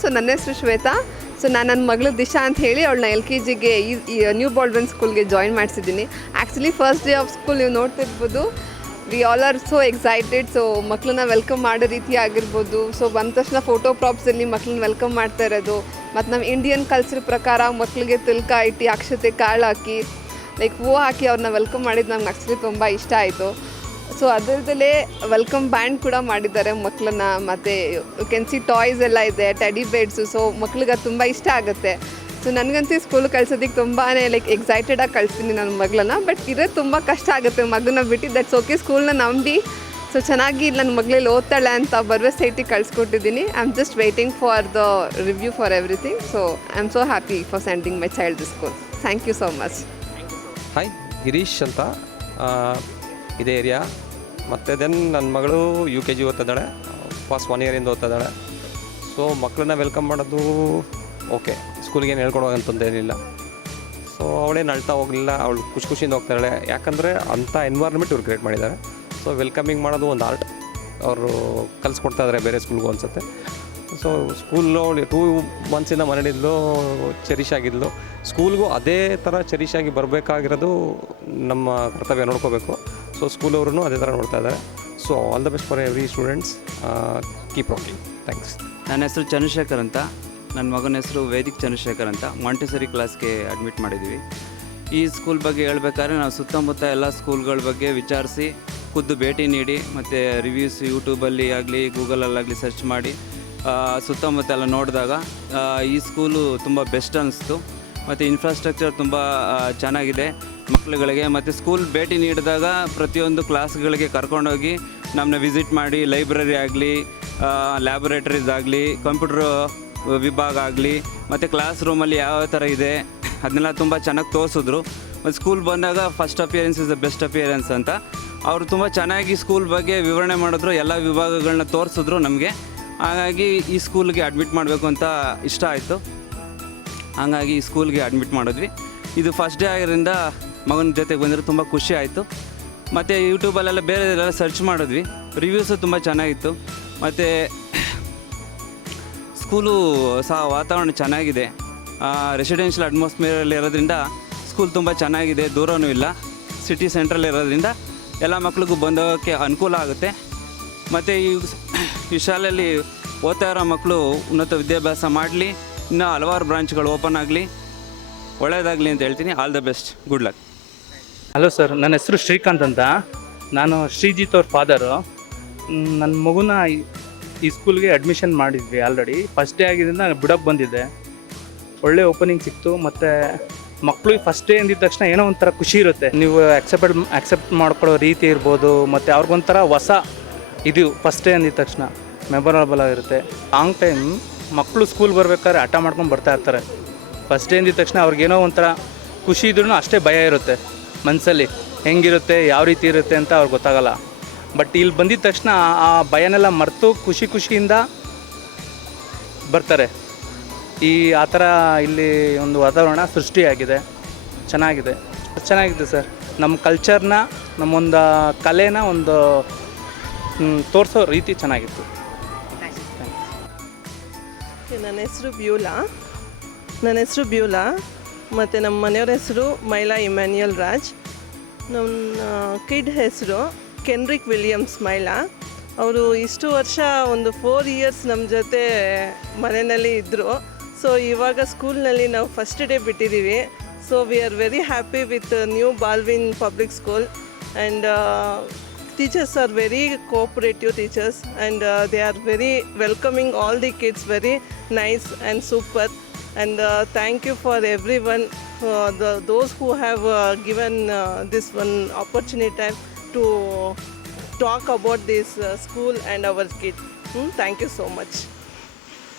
So ನನ್ನ ಹೆಸರು Shweta. So ನಾನು ನನ್ನ ಮಗಳು ದಿಶಾ ಅಂತ ಹೇಳಿ ಅವಳನ್ನ LKG ಈ ನ್ಯೂ ಬಾಲ್ಡ್ವಿನ್ ಸ್ಕೂಲ್ಗೆ ಜಾಯಿನ್ ಮಾಡಿಸಿದ್ದೀನಿ. Actually first day of school ನೀವು ನೋಡ್ತಿರ್ಬೋದು, we all are so excited. So ಮಕ್ಕಳನ್ನ ವೆಲ್ಕಮ್ ಮಾಡೋ ರೀತಿ ಆಗಿರ್ಬೋದು, ಸೊ ಬಂದ ತಕ್ಷಣ ಫೋಟೋ ಪ್ರಾಪ್ಸಲ್ಲಿ ಮಕ್ಕಳನ್ನ ವೆಲ್ಕಮ್ ಮಾಡ್ತಾ ಇರೋದು, ಮತ್ತು ನಮ್ಮ ಇಂಡಿಯನ್ ಕಲ್ಚರ್ ಪ್ರಕಾರ ಮಕ್ಕಳಿಗೆ ತಿಲ್ಕ ಇಟ್ಟು ಅಕ್ಷತೆ ಕಾಳು ಹಾಕಿ ಲೈಕ್ ಹೂವು ಹಾಕಿ ಅವ್ರನ್ನ ವೆಲ್ಕಮ್ ಮಾಡಿದ್ದು ನಮ್ಗೆ ಆ್ಯಕ್ಚುಲಿ ತುಂಬ ಇಷ್ಟ ಆಯಿತು. ಸೊ ಅದರದಲ್ಲೇ ವೆಲ್ಕಮ್ ಬ್ಯಾಂಡ್ ಕೂಡ ಮಾಡಿದ್ದಾರೆ ಮಕ್ಕಳನ್ನ, ಮತ್ತು ಯು ಕ್ಯಾನ್ ಸಿ ಟಾಯ್ಸ್ ಎಲ್ಲ ಇದೆ, ಟೆಡಿ ಬೇಡ್ಸು. ಸೊ ಮಕ್ಳಿಗೆ ಅದು ತುಂಬ ಇಷ್ಟ ಆಗುತ್ತೆ. ಸೊ ನನಗಂತೂ ಸ್ಕೂಲ್ ಕಳ್ಸೋದಕ್ಕೆ ತುಂಬಾ ಲೈಕ್ ಎಕ್ಸೈಟೆಡಾಗಿ ಕಳಿಸ್ತೀನಿ ನನ್ನ ಮಗಳನ್ನ. ಬಟ್ ಇರೋದು ತುಂಬ ಕಷ್ಟ ಆಗುತ್ತೆ ಮಗನ ಬಿಟ್ಟು. ದಟ್ಸ್ ಓಕೆ, ಸ್ಕೂಲ್ನ ನಂಬಿ ಸೊ ಚೆನ್ನಾಗಿ ನನ್ನ ಮಗಳಲ್ಲಿ ಓದ್ತಾಳೆ ಅಂತ ಭರವಸೆ ಇಟ್ಟು ಕಳಿಸ್ಕೊಟ್ಟಿದ್ದೀನಿ. I am just waiting for the review for everything. So I am so happy for sending my child this school. Thank you so much. Hi, Girish ಅಂತ, ಇದೇ ಏರಿಯಾ. ಮತ್ತು ದೆನ್ ನನ್ನ ಮಗಳು UKG ಓದ್ತಿದ್ದಾಳೆ, ಫಸ್ಟ್ 1 ಇಯರಿಂದ ಓದ್ತಿದ್ದಾಳೆ. ಸೊ ಮಕ್ಕಳನ್ನ ವೆಲ್ಕಮ್ ಮಾಡೋದು ಓಕೆ, ಸ್ಕೂಲಿಗೆ ಏನು ಹೇಳ್ಕೊಂಡು ಹೋಗಂತಂದೇನಿಲ್ಲ. ಸೊ ಅವಳೇನು ಅಳ್ತಾ ಹೋಗಲಿಲ್ಲ, ಅವಳು ಖುಷಿಯಿಂದ ಹೋಗ್ತಾಳೆ. ಯಾಕಂದರೆ ಅಂಥ ಎನ್ವೈರ್ಮೆಂಟ್ ಇವ್ರು ಕ್ರಿಯೇಟ್ ಮಾಡಿದ್ದಾರೆ. ಸೊ ವೆಲ್ಕಮಿಂಗ್ ಮಾಡೋದು ಒಂದು ಆರ್ಟ್, ಅವರು ಕಲಿಸ್ಕೊಡ್ತಾ ಇದ್ದಾರೆ ಬೇರೆ ಸ್ಕೂಲ್ಗೂ ಅನಿಸುತ್ತೆ. ಸೊ ಸ್ಕೂಲು 2 ಮಂತ್ಸಿಂದ ಮನೇಲಿದ್ಲು, ಚೆರಿಶ್ ಆಗಿದ್ಲು. ಸ್ಕೂಲ್ಗೂ ಅದೇ ಥರ ಚೆರಿಶ್ ಆಗಿ ಬರಬೇಕಾಗಿರೋದು ನಮ್ಮ ಕರ್ತವ್ಯ, ನೋಡ್ಕೋಬೇಕು. ಸೊ ಸ್ಕೂಲವ್ರೂ ಅದೇ ಥರ ನೋಡ್ತಾ ಇದ್ದಾರೆ. So all the best for every students, keep rocking. Thanks. ನನ್ನ ಹೆಸರು ಚಂದ್ರಶೇಖರ್ ಅಂತ, ನನ್ನ ಮಗನ ಹೆಸರು ವೇದಿಕ್ ಚಂದ್ರಶೇಖರ್ ಅಂತ. ಮಾಂಟೆಸರಿ ಕ್ಲಾಸ್ಗೆ ಅಡ್ಮಿಟ್ ಮಾಡಿದ್ದೀವಿ. ಈ ಸ್ಕೂಲ್ ಬಗ್ಗೆ ಹೇಳ್ಬೇಕಾದ್ರೆ ನಾವು ಸುತ್ತಮುತ್ತ ಎಲ್ಲ ಸ್ಕೂಲ್ಗಳ ಬಗ್ಗೆ ವಿಚಾರಿಸಿ ಖುದ್ದು ಭೇಟಿ ನೀಡಿ, ಮತ್ತು ರಿವ್ಯೂಸ್ ಯೂಟ್ಯೂಬಲ್ಲಿ ಆಗಲಿ ಗೂಗಲಲ್ಲಾಗಲಿ ಸರ್ಚ್ ಮಾಡಿ ಸುತ್ತಮುತ್ತ ಎಲ್ಲ ನೋಡಿದಾಗ ಈ ಸ್ಕೂಲು ತುಂಬ ಬೆಸ್ಟ್ ಅನ್ನಿಸ್ತು. ಮತ್ತು ಇನ್ಫ್ರಾಸ್ಟ್ರಕ್ಚರ್ ತುಂಬ ಚೆನ್ನಾಗಿದೆ ಮಕ್ಕಳುಗಳಿಗೆ. ಮತ್ತು ಸ್ಕೂಲ್ ಭೇಟಿ ನೀಡಿದಾಗ ಪ್ರತಿಯೊಂದು ಕ್ಲಾಸ್ಗಳಿಗೆ ಕರ್ಕೊಂಡೋಗಿ ನಮ್ಮನ್ನ ವಿಸಿಟ್ ಮಾಡಿ, ಲೈಬ್ರರಿ ಆಗಲಿ, ಲ್ಯಾಬೊರೇಟರೀಸ್ ಆಗಲಿ, ಕಂಪ್ಯೂಟ್ರ್ ವಿಭಾಗ ಆಗಲಿ, ಮತ್ತು ಕ್ಲಾಸ್ ರೂಮಲ್ಲಿ ಯಾವ ಥರ ಇದೆ ಅದನ್ನೆಲ್ಲ ತುಂಬ ಚೆನ್ನಾಗಿ ತೋರಿಸಿದ್ರು. ಮತ್ತು ಸ್ಕೂಲ್ ಬಂದಾಗ first appearance is the best appearance ಅಂತ ಅವರು ತುಂಬ ಚೆನ್ನಾಗಿ ಸ್ಕೂಲ್ ಬಗ್ಗೆ ವಿವರಣೆ ಮಾಡಿದ್ರು, ಎಲ್ಲ ವಿಭಾಗಗಳನ್ನ ತೋರಿಸಿದ್ರು ನಮಗೆ. ಹಾಗಾಗಿ ಈ ಸ್ಕೂಲ್ಗೆ ಅಡ್ಮಿಟ್ ಮಾಡಬೇಕು ಅಂತ ಇಷ್ಟ ಆಯಿತು. ಹಾಗಾಗಿ ಈ ಸ್ಕೂಲ್ಗೆ ಅಡ್ಮಿಟ್ ಮಾಡಿದ್ವಿ. ಇದು ಫಸ್ಟ್ ಡೇ ಆಗಿರೋದ್ರಿಂದ ಮಗನ ಜೊತೆಗೆ ಬಂದರೆ ತುಂಬ ಖುಷಿ ಆಯಿತು. ಮತ್ತು ಯೂಟ್ಯೂಬಲ್ಲೆಲ್ಲ ಬೇರೆಲ್ಲ ಸರ್ಚ್ ಮಾಡಿದ್ವಿ, ರಿವ್ಯೂಸು ತುಂಬ ಚೆನ್ನಾಗಿತ್ತು. ಮತ್ತು ಸ್ಕೂಲು ಸಹ ವಾತಾವರಣ ಚೆನ್ನಾಗಿದೆ, ರೆಸಿಡೆನ್ಷಿಯಲ್ ಅಟ್ಮಾಸ್ಫಿಯರಲ್ಲಿ ಇರೋದ್ರಿಂದ ಸ್ಕೂಲ್ ತುಂಬ ಚೆನ್ನಾಗಿದೆ, ದೂರವೂ ಇಲ್ಲ, ಸಿಟಿ ಸೆಂಟ್ರಲ್ಲಿ ಇರೋದ್ರಿಂದ ಎಲ್ಲ ಮಕ್ಳಿಗೂ ಬಂದೋಗೋಕ್ಕೆ ಅನುಕೂಲ ಆಗುತ್ತೆ. ಮತ್ತು ಈ ಶಾಲೆಯಲ್ಲಿ ಓದ್ತಾ ಇರೋ ಮಕ್ಕಳು ಉನ್ನತ ವಿದ್ಯಾಭ್ಯಾಸ ಮಾಡಲಿ, ಇನ್ನೂ ಹಲವಾರು ಬ್ರಾಂಚ್ಗಳು ಓಪನ್ ಆಗಲಿ, ಒಳ್ಳೆಯದಾಗಲಿ ಅಂತ ಹೇಳ್ತೀನಿ. All the best, good luck. Hello sir, ನನ್ನ ಹೆಸರು ಶ್ರೀಕಾಂತ್ ಅಂತ. ನಾನು ಶ್ರೀಜಿತ್ ಅವ್ರ ಫಾದರು. ನನ್ನ ಮಗುನ ಈ ಸ್ಕೂಲ್ಗೆ ಅಡ್ಮಿಷನ್ ಮಾಡಿದ್ವಿ ಆಲ್ರೆಡಿ. ಫಸ್ಟ್ ಡೇ ಆಗಿದ್ದರಿಂದ ನಾನು ಬಿಡೋಕ್ಕೆ ಬಂದಿದ್ದೆ. ಒಳ್ಳೆ ಓಪನಿಂಗ್ ಸಿಕ್ತು. ಮತ್ತು ಮಕ್ಕಳಿಗೆ ಫಸ್ಟ್ ಡೇ ಅಂದಿದ ತಕ್ಷಣ ಏನೋ ಒಂಥರ ಖುಷಿ ಇರುತ್ತೆ. ನೀವು ಆಕ್ಸೆಪ್ಟ್ ಮಾಡ್ಕೊಳ್ಳೋ ರೀತಿ ಇರ್ಬೋದು, ಮತ್ತು ಅವ್ರಿಗೊಂಥರ ಹೊಸ ಇದು ಫಸ್ಟ್ ಡೇ ಅಂದಿದ ತಕ್ಷಣ ಮೆಮೊರಬಲ್ ಆಗಿರುತ್ತೆ. ಲಾಂಗ್ ಟೈಮ್ ಮಕ್ಕಳು ಸ್ಕೂಲ್ ಬರ್ಬೇಕಾದ್ರೆ ಹಠ ಮಾಡ್ಕೊಂಡು ಬರ್ತಾ ಇರ್ತಾರೆ. ಫಸ್ಟ್ ಡೇ ಅಂದಿದ ತಕ್ಷಣ ಅವ್ರಿಗೇನೋ ಒಂಥರ ಖುಷಿ ಇದ್ರೂ ಅಷ್ಟೇ ಭಯ ಇರುತ್ತೆ ಮನಸ್ಸಲ್ಲಿ, ಹೆಂಗಿರುತ್ತೆ ಯಾವ ರೀತಿ ಇರುತ್ತೆ ಅಂತ ಅವ್ರಿಗೆ ಗೊತ್ತಾಗಲ್ಲ. ಬಟ್ ಇಲ್ಲಿ ಬಂದಿದ್ದ ತಕ್ಷಣ ಆ ಭಯನೆಲ್ಲ ಮರೆತು ಖುಷಿಯಿಂದ ಬರ್ತಾರೆ. ಆ ಥರ ಇಲ್ಲಿ ಒಂದು ವಾತಾವರಣ ಸೃಷ್ಟಿಯಾಗಿದೆ, ಚೆನ್ನಾಗಿದೆ ಸರ್. ನಮ್ಮ ಕಲ್ಚರ್ನ, ನಮ್ಮೊಂದು ಕಲೆನ ಒಂದು ತೋರಿಸೋ ರೀತಿ ಚೆನ್ನಾಗಿತ್ತು. ನನ್ನ ಹೆಸರು ಬ್ಯೂಲಾ ಮತ್ತು ನಮ್ಮ ಮನೆಯವ್ರ ಹೆಸರು ಮೈಲಾ ಇಮ್ಯಾನ್ಯುಯಲ್ ರಾಜ್. ನಮ್ಮ ಕಿಡ್ ಹೆಸರು ಕೆನ್ರಿಕ್ ವಿಲಿಯಮ್ಸ್ ಮೈಲಾ. ಅವರು ಇಷ್ಟು ವರ್ಷ ಒಂದು 4 ಇಯರ್ಸ್ ನಮ್ಮ ಜೊತೆ ಮನೆಯಲ್ಲಿ ಇದ್ದರು. ಸೊ ಇವಾಗ ಸ್ಕೂಲ್ನಲ್ಲಿ ನಾವು ಫಸ್ಟ್ ಡೇ ಬಿಟ್ಟಿದ್ದೀವಿ. So we are very happy with new Baldwin public school. And teachers are very cooperative teachers, and they are very welcoming all the kids, very nice and super. And thank you for everyone, those who have given this one opportunity to talk about this school and our kids. Thank you so much.